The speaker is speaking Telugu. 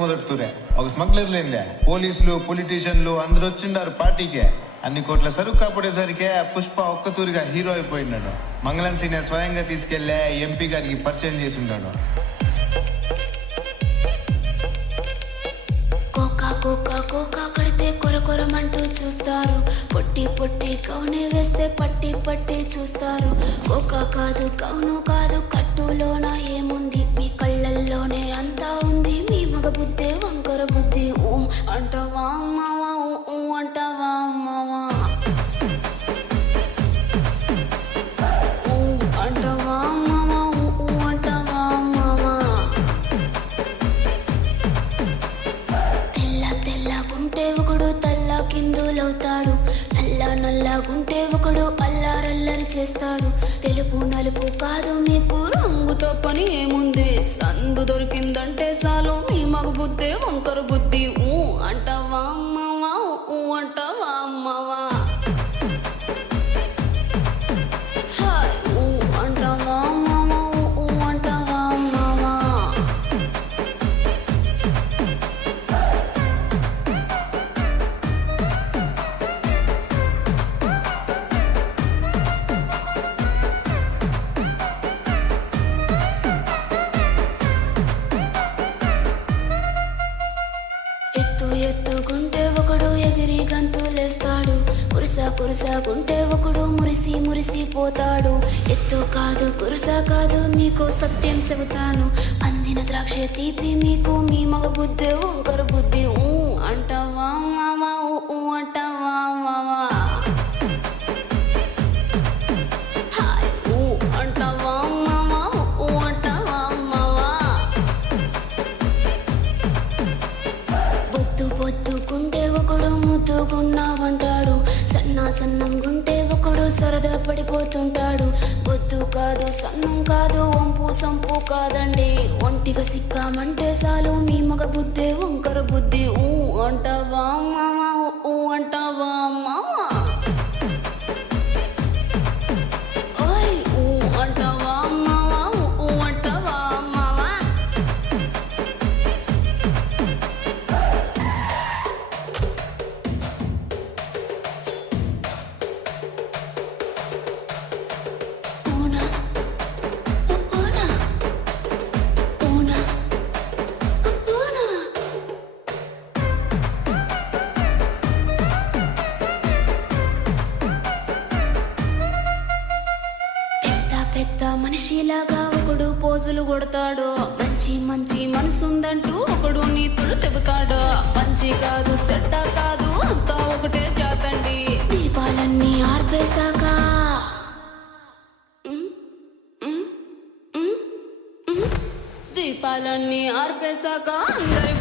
మొదటితూరే ఒక స్మగ్లర్లేందే పోలీసులు పొలిటీషియన్లు అందరూ వచ్చిండారు పార్టీకే. అన్ని కోట్ల సరుకు కాపాడేసరికే పుష్ప ఒక్కతూరిగా హీరో అయిపోయినాడు. మంగళం సీనే స్వయంగా తీసుకెళ్లే ఎంపీ గారికి పరిచయం చేసి ఉన్నాడు. కోకా కడితే కొరకొరమంటూ చూస్తారు. పొట్టి పొట్టి కౌనే వేస్తే పట్టి పట్టి చూస్తారు. కోకా కాదు కౌను కాదు కట్టులోన ఏముంది, మీ కళ్ళల్లోనే అంతా ఉంది. మీ మగ బుద్ధే వంకర బుద్ధి. ఊ అంటవా అమ్మవా, ఊ అంటవా అమ్మవా, ఊ అంటవా అమ్మవా, ఊ అంటవా అమ్మవా. తెల్లగుంటే ఒకడు తల్ల కిందులవుతాడు, నల్లగుంటే ఒకడు అల్లారల్లరి చేస్తాడు. తెలుపు నలుపు కాదు మీకు రంగుతో పని ఏముంది, సందు దొరికిందంటే చాలు మీ మగ బుద్ధే వంకర బుద్ధి. ఊ అంటవా అమ్మవా, ఊ అంటవా అమ్మవా, హాయ్ ఊ అంటవా అమ్మవా, ఊ అంటవా అమ్మవా. ఎత్తుగుంటే ఒకడు ఎగిరి గంతులేస్తాడు, కురుసాగుంటే ఒకడు మురిసి పోతాడు. ఎత్తు కాదు కురుసా కాదు మీకు సత్యం చెబుతాను, అందిన ద్రాక్ష తీపి మీకు మీ మగ బుద్ధి వంకర బుద్ధి. ఊ అంటవా మావా, ఊ అంటవా మావా, హాయ్ ఊ అంటవా మావా, ఊ అంటవా మావా. బొద్దుకుంటే ఒకడు ముద్దుగున్నావంటాడు, సన్నంగుంటే ఒకడు సరదా పడిపోతుంటాడు. బొద్దు కాదు సన్నం కాదు వంపు సంపు కాదండి, ఒంటిగా సిక్కామంటే చాలు మీ మగ బుద్ధే వంకర బుద్ధి. ఊ అంటవా మావా, ఊ అంటవా మావా, ఓయ్ ఊ అంటవా మావా, ఊ అంటవా మావా. పెద్ద మనిషిలాగా ఒకడు పోజులు కొడతాడు, మంచి మనసుందంటూ ఒకడు నీతులు చెబుతాడు. మంచి కాదు చెడ్డ కాదు అంతా ఒకటే జాతండి, దీపాలన్నీ ఆర్పేశాక అందరి